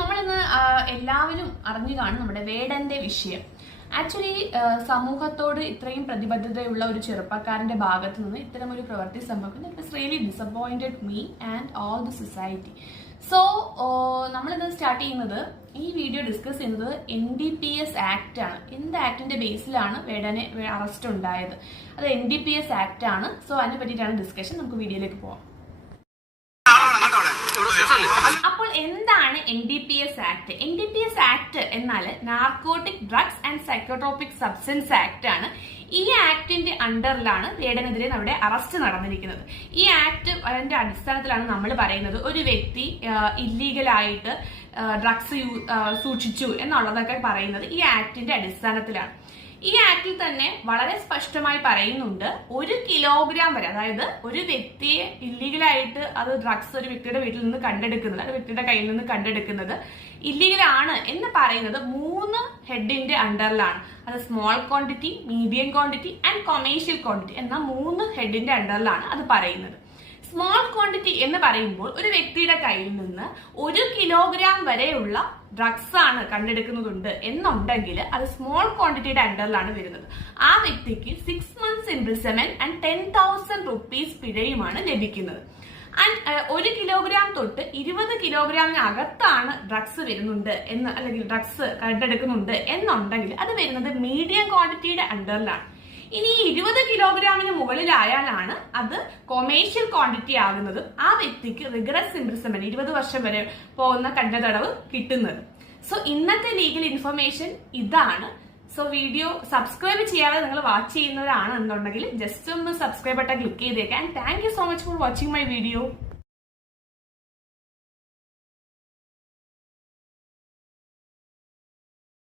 നമ്മളിന്ന് എല്ലാവരും അറിഞ്ഞു കാണും നമ്മുടെ വേടന്റെ വിഷയം. ആക്ച്വലി സമൂഹത്തോട് ഇത്രയും പ്രതിബദ്ധതയുള്ള ഒരു ചെറുപ്പക്കാരന്റെ ഭാഗത്ത് നിന്ന് ഇത്തരം ഒരു പ്രവൃത്തി സംഭവിക്കുന്നത് it is really disappointed me and all the society. So നമ്മളിത് സ്റ്റാർട്ട് ചെയ്യുന്നത്, ഈ വീഡിയോ ഡിസ്കസ് ചെയ്യുന്നത് NDPS ആക്ട് ആണ്. എന്ത് ആക്ടിന്റെ ബേസിലാണ് വേടനെ അറസ്റ്റ് ഉണ്ടായത്? അത് NDPS ആക്ട് ആണ്. സോ അതിനെ പറ്റിയിട്ടാണ് ഡിസ്കഷൻ. നമുക്ക് വീഡിയോയിലേക്ക് പോവാം. അപ്പോൾ എന്താണ് NDPS ആക്ട്? NDPS ആക്ട് എന്നാൽ narcotic drugs and psychotropic substance act ആണ്. ഈ ആക്ടിന്റെ അണ്ടറിലാണ് വേടനെതിരെ നമ്മുടെ അറസ്റ്റ് നടന്നിരിക്കുന്നത്. ഈ ആക്ട് അതിന്റെ അടിസ്ഥാനത്തിലാണ് നമ്മൾ പറയുന്നത് ഒരു വ്യക്തി ഇല്ലീഗലായിട്ട് ഡ്രഗ്സ് സൂക്ഷിച്ചു എന്നുള്ളതൊക്കെ പറയുന്നത് ഈ ആക്ടിന്റെ അടിസ്ഥാനത്തിലാണ്. ഈ ആക്ടിൽ തന്നെ വളരെ സ്പഷ്ടമായി പറയുന്നുണ്ട്, 1 കിലോഗ്രാം വരെ, അതായത് ഒരു വ്യക്തിയെ ഇല്ലീഗലായിട്ട് അത് ഡ്രഗ്സ് ഒരു വ്യക്തിയുടെ വീട്ടിൽ നിന്ന് കണ്ടെടുക്കുന്നത്, അത് വ്യക്തിയുടെ കയ്യിൽ നിന്ന് കണ്ടെടുക്കുന്നത് ഇല്ലീഗലാണ് എന്ന് പറയുന്നത് 3 ഹെഡിന്റെ അണ്ടറിലാണ്. അത് small quantity, medium quantity and commercial quantity എന്ന 3 ഹെഡിന്റെ അണ്ടറിലാണ് അത് പറയുന്നത്. സ്മോൾ ക്വാണ്ടിറ്റി എന്ന് പറയുമ്പോൾ ഒരു വ്യക്തിയുടെ കയ്യിൽ നിന്ന് 1 കിലോഗ്രാം വരെയുള്ള ഡ്രഗ്സ് ആണ് കണ്ടെടുക്കുന്നുണ്ട് എന്നുണ്ടെങ്കിൽ അത് സ്മോൾ ക്വാണ്ടിറ്റിയുടെ അണ്ടറിലാണ് വരുന്നത്. ആ വ്യക്തിക്ക് 6 months ഇംപ്രിസൺമെന്റ് ആൻഡ് 10,000 rupees പിഴയുമാണ് ലഭിക്കുന്നത്. ആൻഡ് 1 കിലോഗ്രാം തൊട്ട് 20 കിലോഗ്രാമിനകത്താണ് ഡ്രഗ്സ് വരുന്നുണ്ട് എന്ന്, അല്ലെങ്കിൽ ഡ്രഗ്സ് കണ്ടെടുക്കുന്നുണ്ട് എന്നുണ്ടെങ്കിൽ അത് വരുന്നത് മീഡിയം ക്വാണ്ടിറ്റിയുടെ അണ്ടറിലാണ്. ഇനി 20 കിലോഗ്രാമിന് മുകളിലായാലാണ് അത് കൊമേഴ്ഷ്യൽ ക്വാണ്ടിറ്റി ആകുന്നത്. ആ വ്യക്തിക്ക് റിഗറസ് ഇംപ്രിസൺമെന്റ് 20 വർഷം വരെ പോകുന്ന കഠിന തടവ് കിട്ടുന്നത്. സോ ഇന്നത്തെ ലീഗൽ ഇൻഫർമേഷൻ ഇതാണ്. സോ വീഡിയോ സബ്സ്ക്രൈബ് ചെയ്യാതെ നിങ്ങൾ വാച്ച് ചെയ്യുന്നവരാണ് എന്നുണ്ടെങ്കിൽ ജസ്റ്റ് ഒന്ന് സബ്സ്ക്രൈബ് ബട്ടൺ ക്ലിക്ക് ചെയ്തേക്കാം. Thank you so much for watching my video.